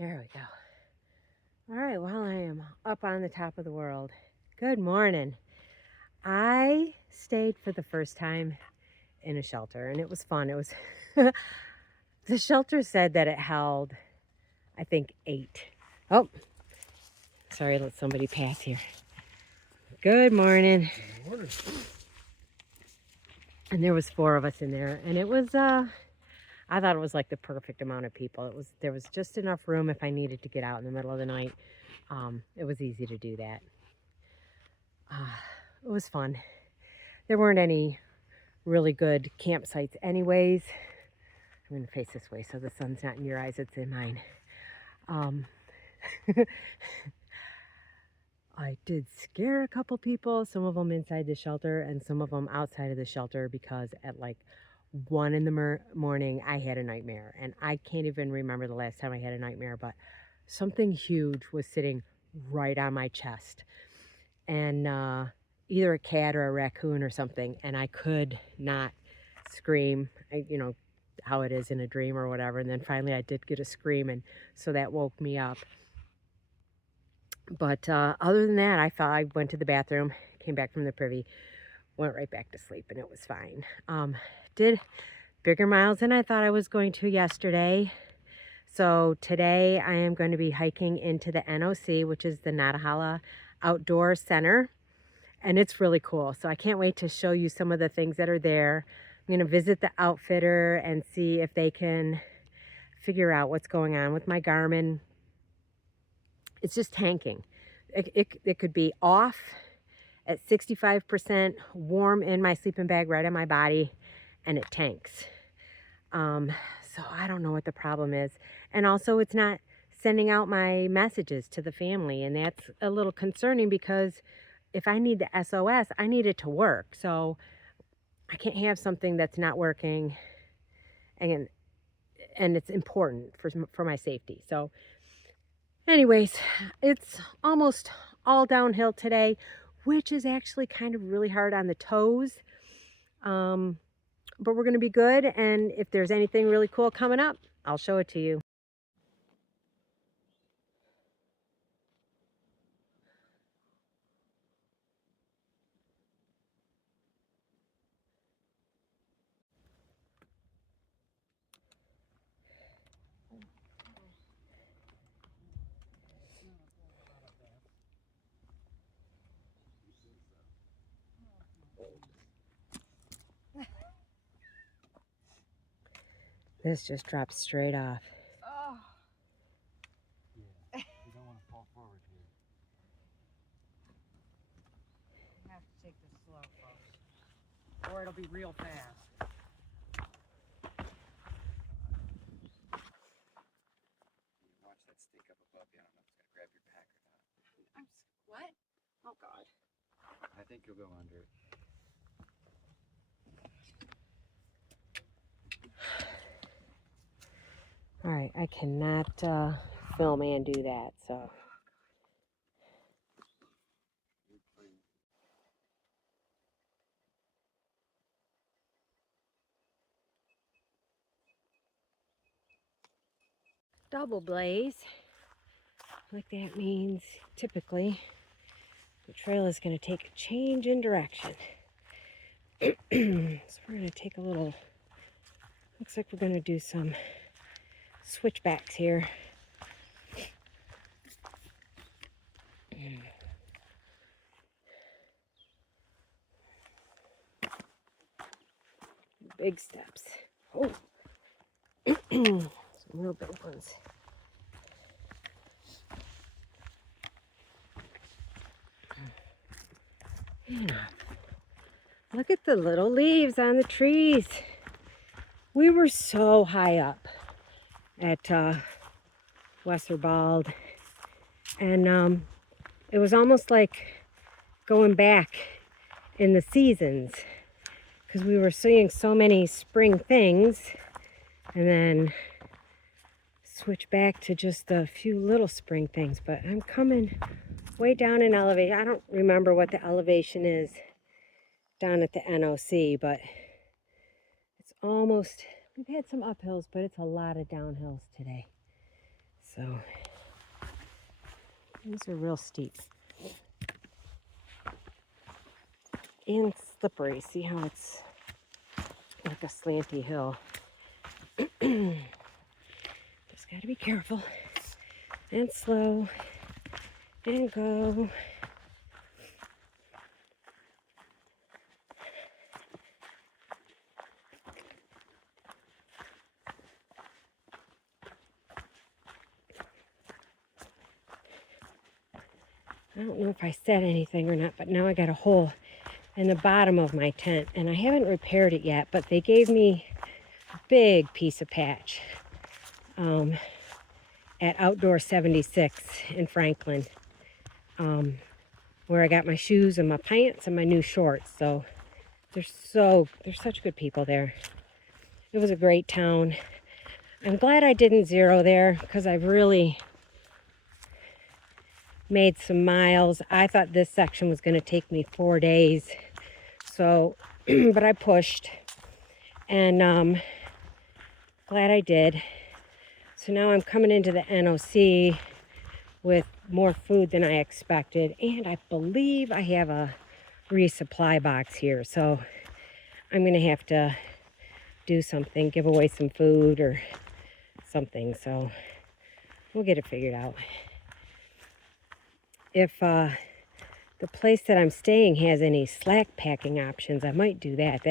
There we go. All right, well, I am up on the top of the world. Good morning. I stayed for the first time in a shelter, and it was fun. It was the shelter said that it held, I think, 8. Oh, sorry, let somebody pass here. Good morning. Good morning. And there was 4 of us in there, and it was I thought it was like the perfect amount of people. There was just enough room if I needed to get out in the middle of the night. It was easy to do that. It was fun. There weren't any really good campsites anyways. I'm going to face this way so the sun's not in your eyes, it's in mine. I did scare a couple people, some of them inside the shelter and some of them outside of the shelter, because at like 1 in the morning I had a nightmare, and I can't even remember the last time I had a nightmare, but something huge was sitting right on my chest, and either a cat or a raccoon or something, and I could not scream, how it is in a dream or whatever. And then finally I did get a scream, and so that woke me up. But other than that, I went to the bathroom, came back from the privy, went right back to sleep, and it was fine. Did bigger miles than I thought I was going to yesterday. So today I am going to be hiking into the NOC, which is the Natahala Outdoor Center. And it's really cool. So I can't wait to show you some of the things that are there. I'm going to visit the outfitter and see if they can figure out what's going on with my Garmin. It's just tanking. It could be off at 65%, warm in my sleeping bag right on my body, and it tanks. So I don't know what the problem is. And also it's not sending out my messages to the family, and that's a little concerning, because if I need the SOS, I need it to work. So I can't have something that's not working, and it's important for my safety. So anyways, it's almost all downhill today, which is actually kind of really hard on the toes. But we're going to be good, and if there's anything really cool coming up, I'll show it to you. This just drops straight off. Oh. Yeah, you don't want to fall forward here. You have to take this slow, folks, or it'll be real fast. Watch that stick up above you. I don't know if it's going to grab your pack or not. What? Oh, God. I think you'll go under it. All right, I cannot film and do that, so. Double blaze, like that means typically the trail is going to take a change in direction. So we're going to take a little, looks like we're going to do some switchbacks here. Big steps. Oh, some real big ones. Yeah. Look at the little leaves on the trees. We were so high up at Westerwald, and it was almost like going back in the seasons, because we were seeing so many spring things, and then switch back to just a few little spring things. But I'm coming way down in elevation. I don't remember what the elevation is down at the NOC, but it's almost, we've had some uphills, but it's a lot of downhills today. So these are real steep and slippery. See how it's like a slanty hill. Just got to be careful and slow and go. I don't know if I said anything or not, but now I got a hole in the bottom of my tent, and I haven't repaired it yet, but they gave me a big piece of patch at Outdoor 76 in Franklin, where I got my shoes and my pants and my new shorts. So they're such good people there. It was a great town. I'm glad I didn't zero there because I've really made some miles. I thought this section was going to take me 4 days. So, but I pushed, and glad I did. So now I'm coming into the NOC with more food than I expected, and I believe I have a resupply box here. So I'm going to have to do something, give away some food or something. So we'll get it figured out. If the place that I'm staying has any slack packing options, I might do that.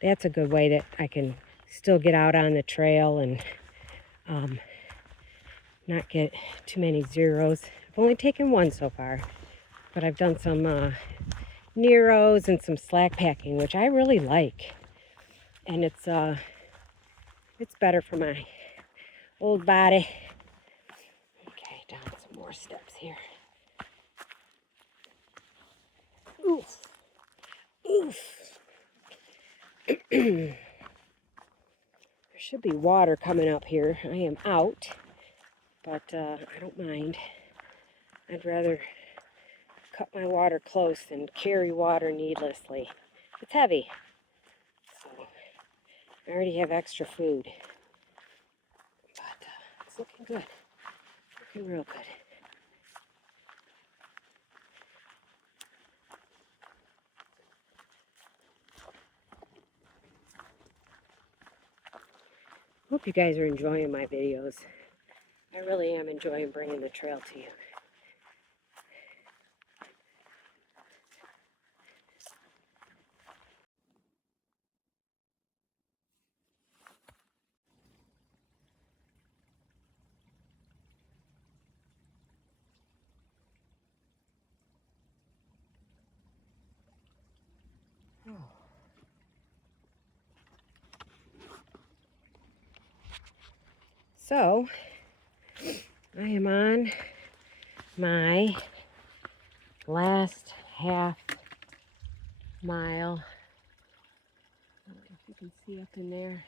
That's a good way that I can still get out on the trail and not get too many zeros. I've only taken one so far, but I've done some Neros and some slack packing, which I really like. And it's better for my old body. Okay, down some more steps here. Oof. Oof. There should be water coming up here. I am out, but I don't mind. I'd rather cut my water close than carry water needlessly. It's heavy, so I already have extra food, but it's looking good. Looking real good. Hope you guys are enjoying my videos. I really am enjoying bringing the trail to you. So, I am on my last half mile. I don't know if you can see up in there.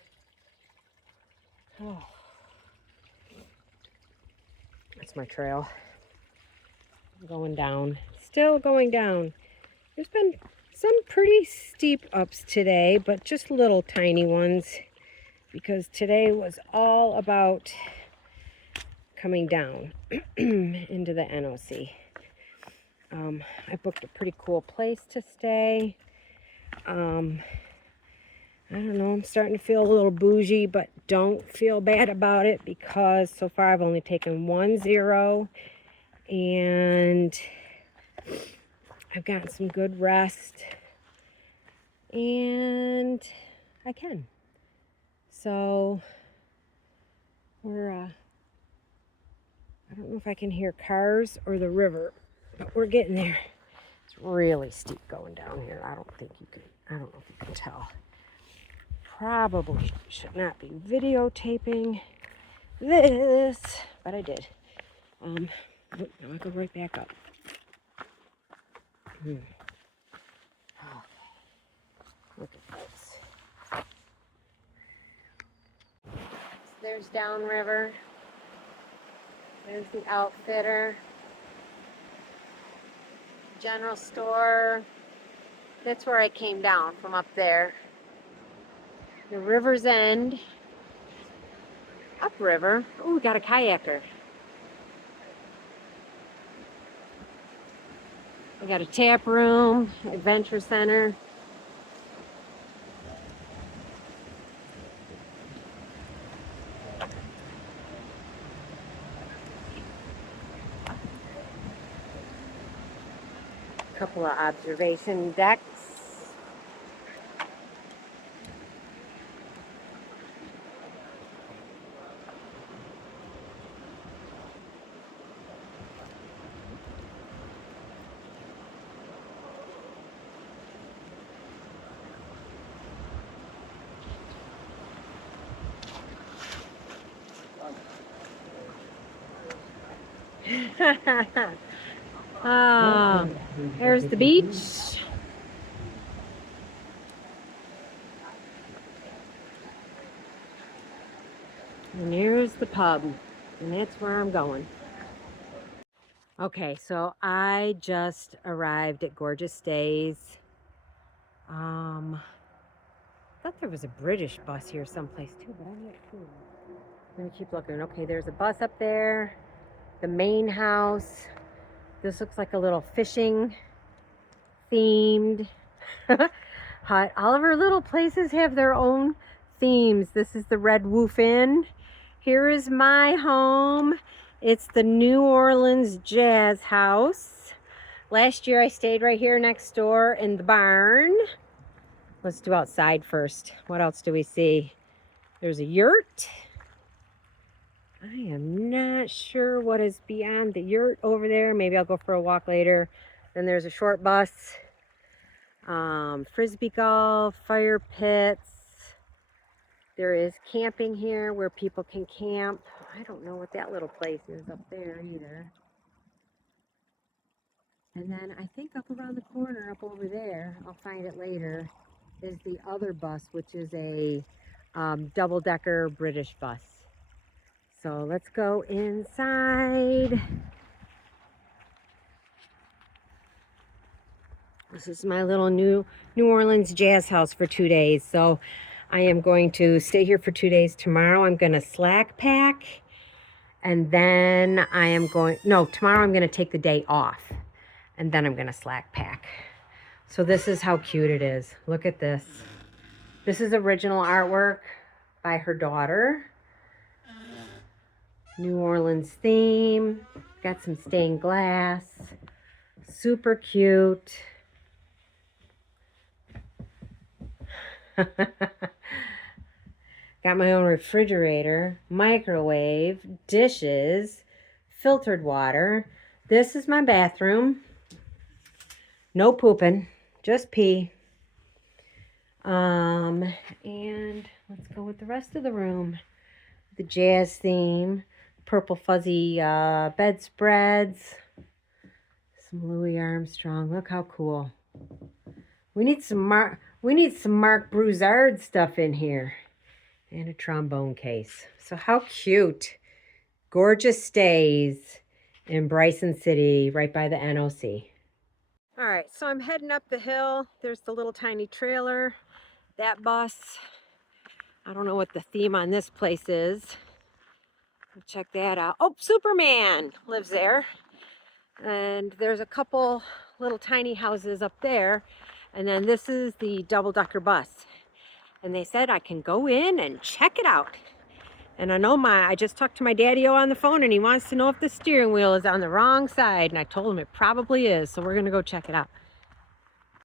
Oh, that's my trail. I'm going down. Still going down. There's been some pretty steep ups today, but just little tiny ones, because today was all about coming down into the NOC. I booked a pretty cool place to stay. I don't know, I'm starting to feel a little bougie, but don't feel bad about it because so far I've only taken 1 zero and I've gotten some good rest and I can. So I don't know if I can hear cars or the river, but we're getting there. It's really steep going down here. I don't know if you can tell. Probably should not be videotaping this, but I did. Now I go right back up. Okay. Look at this. So there's downriver. There's the outfitter. General store. That's where I came down from up there. The river's end. Upriver. Oh, we got a kayaker. We got a tap room, adventure center. Couple of observation decks. Oh, there's the beach. And here's the pub. And that's where I'm going. Okay, so I just arrived at Gorgeous Stays. I thought there was a British bus here someplace too, but I'm not sure. Let me keep looking. Okay, there's a bus up there. The main house. This looks like a little fishing themed hut. All of our little places have their own themes. This is the Red Wolf Inn. Here is my home. It's the New Orleans Jazz House. Last year I stayed right here next door in the barn. Let's do outside first. What else do we see? There's a yurt. I am not sure what is beyond the yurt over there. Maybe I'll go for a walk later. Then there's a short bus. Frisbee golf, fire pits. There is camping here where people can camp. I don't know what that little place is up there either. And then I think up around the corner, up over there, I'll find it later, is the other bus, which is a double-decker British bus. So let's go inside. This is my little New Orleans Jazz House for 2 days. So I am going to stay here for 2 days. Tomorrow I'm going to slack pack. And then tomorrow I'm going to take the day off. And then I'm going to slack pack. So this is how cute it is. Look at this. This is original artwork by her daughter. New Orleans theme. Got some stained glass. Super cute. Got my own refrigerator, microwave, dishes, filtered water. This is my bathroom. No pooping, just pee. And let's go with the rest of the room. The jazz theme, purple fuzzy bedspreads, some Louis Armstrong. Look how cool. We need some Marc Broussard stuff in here. And a trombone case. So how cute. Gorgeous Stays in Bryson City, right by the NOC. All right, so I'm heading up the hill. There's the little tiny trailer. That bus. I don't know what the theme on this place is. Check that out. Oh, Superman lives there. And there's a couple little tiny houses up there. And then this is the double-decker bus. And they said I can go in and check it out. And I just talked to my daddy-o on the phone, and he wants to know if the steering wheel is on the wrong side. And I told him it probably is, so we're going to go check it out.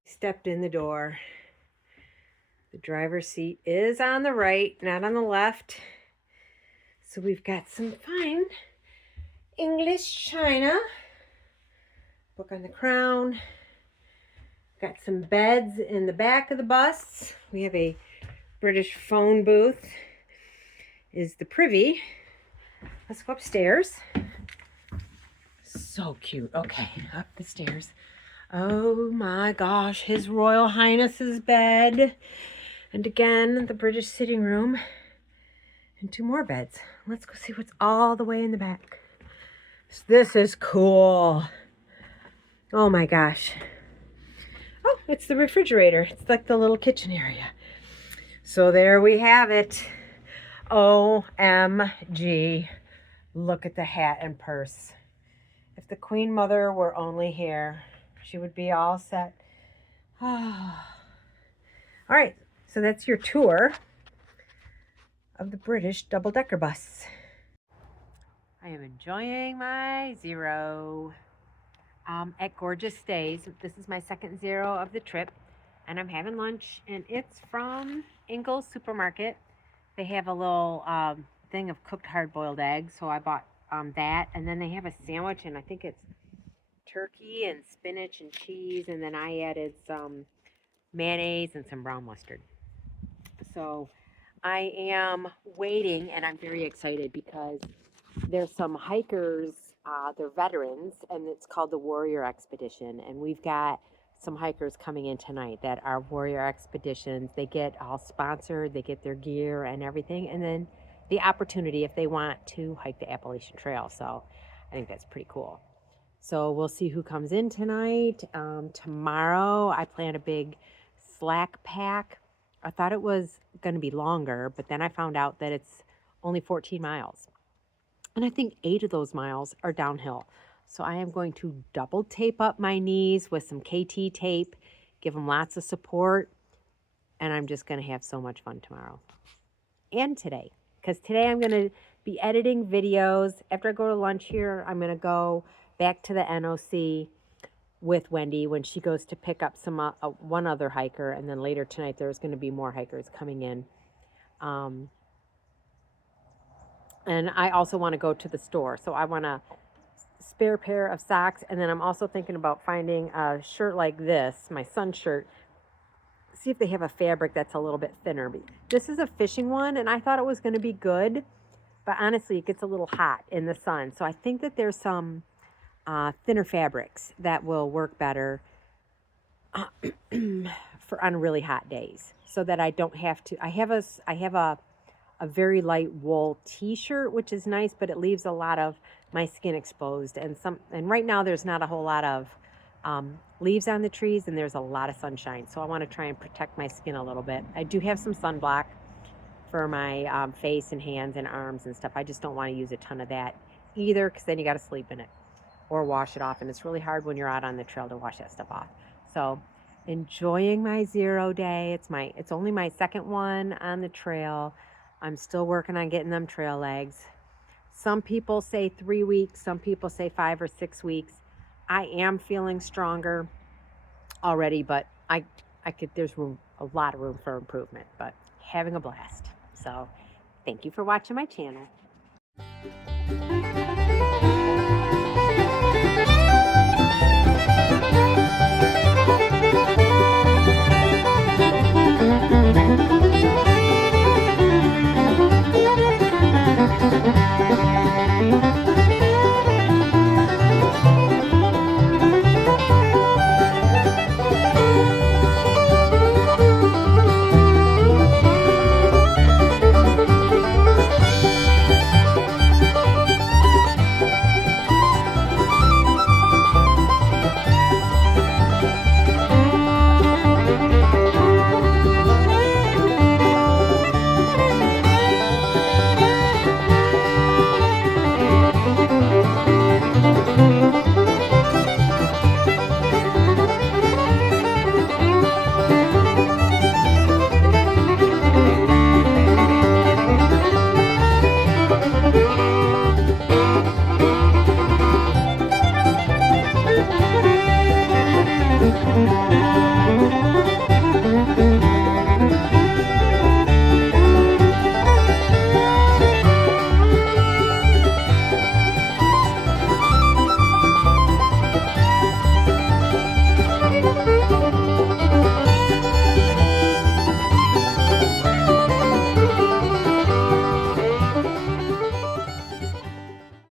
Stepped in the door. The driver's seat is on the right, not on the left. So we've got some fine English china. Book on the crown. Got some beds in the back of the bus. We have a British phone booth. Is the privy. Let's go upstairs. So cute. Okay, up the stairs. Oh my gosh, His Royal Highness's bed. And again, the British sitting room. And 2 more beds. Let's go see what's all the way in the back. This is cool. Oh my gosh. Oh, it's the refrigerator. It's like the little kitchen area. So there we have it. OMG. Look at the hat and purse. If the Queen Mother were only here. she would be all set. All right, so that's your tour of the British double-decker bus. I am enjoying my zero at Gorgeous Stays. This is my second zero of the trip, and I'm having lunch, and it's from Ingles Supermarket. They have a little thing of cooked hard-boiled eggs, so I bought that, and then they have a sandwich, and I think it's turkey and spinach and cheese, and then I added some mayonnaise and some brown mustard. So I am waiting, and I'm very excited because there's some hikers, they're veterans, and it's called the Warrior Expedition, and we've got some hikers coming in tonight that are Warrior Expeditions. They get all sponsored, they get their gear and everything, and then the opportunity if they want to hike the Appalachian Trail. So I think that's pretty cool. So we'll see who comes in tonight. Tomorrow I plan a big slack pack. I thought it was going to be longer, but then I found out that it's only 14 miles. And I think 8 of those miles are downhill. So I am going to double tape up my knees with some KT tape, give them lots of support, and I'm just going to have so much fun tomorrow. And today, because today I'm going to be editing videos. After I go to lunch here, I'm going to go back to the NOC with Wendy when she goes to pick up some one other hiker, and then later tonight there's going to be more hikers coming in. And I also want to go to the store, so I want a spare pair of socks, and then I'm also thinking about finding a shirt like this, my son's shirt. See if they have a fabric that's a little bit thinner. This is a fishing one, and I thought it was going to be good, but honestly it gets a little hot in the sun, so I think that there's some thinner fabrics that will work better for on really hot days, so that I don't have to. I have a very light wool t-shirt, which is nice, but it leaves a lot of my skin exposed, and right now there's not a whole lot of leaves on the trees, and there's a lot of sunshine, so I want to try and protect my skin a little bit. I do have some sunblock for my face and hands and arms and stuff. I just don't want to use a ton of that either, because then you got to sleep in it or wash it off, and it's really hard when you're out on the trail to wash that stuff off. So enjoying my zero day. It's only my second one on the trail. I'm still working on getting them trail legs. Some people say 3 weeks, some people say 5 or 6 weeks. I am feeling stronger already, but there's a lot of room for improvement, but having a blast. So thank you for watching my channel.